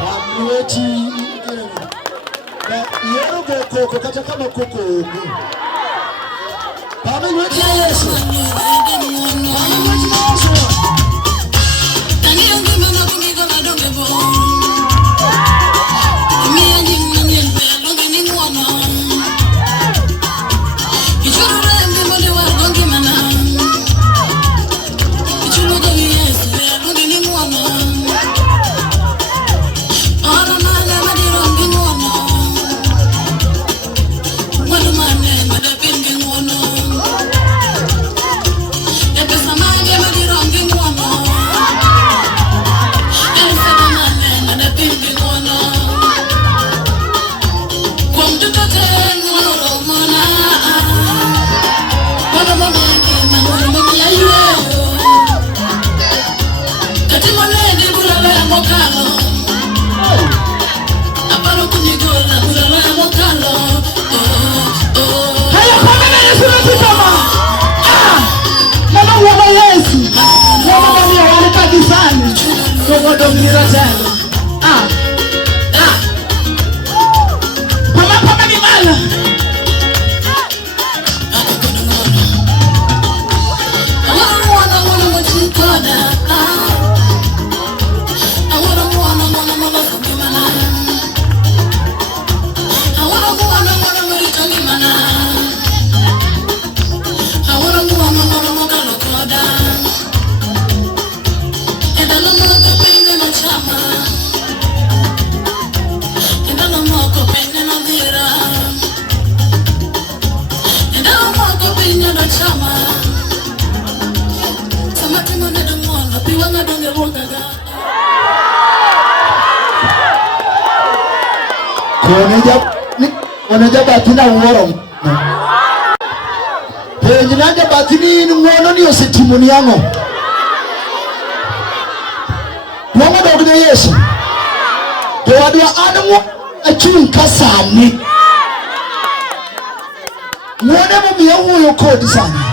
Amweti yero boko kata kama koko Amweti Yesu Amweti Yesu Tani yongi mwana kungigo na donge bo Mia nyingi nyembe donge ni mwana Kichuru rembe mwode wa donge mana Kichuru donge Yesu donge ni mwana Oneja batina uoro Penjinaja batini ngono ni osetimoni yango Mama dogna Yesu Doadwa anu achun kasani Mwone mumiya huyo kodi sana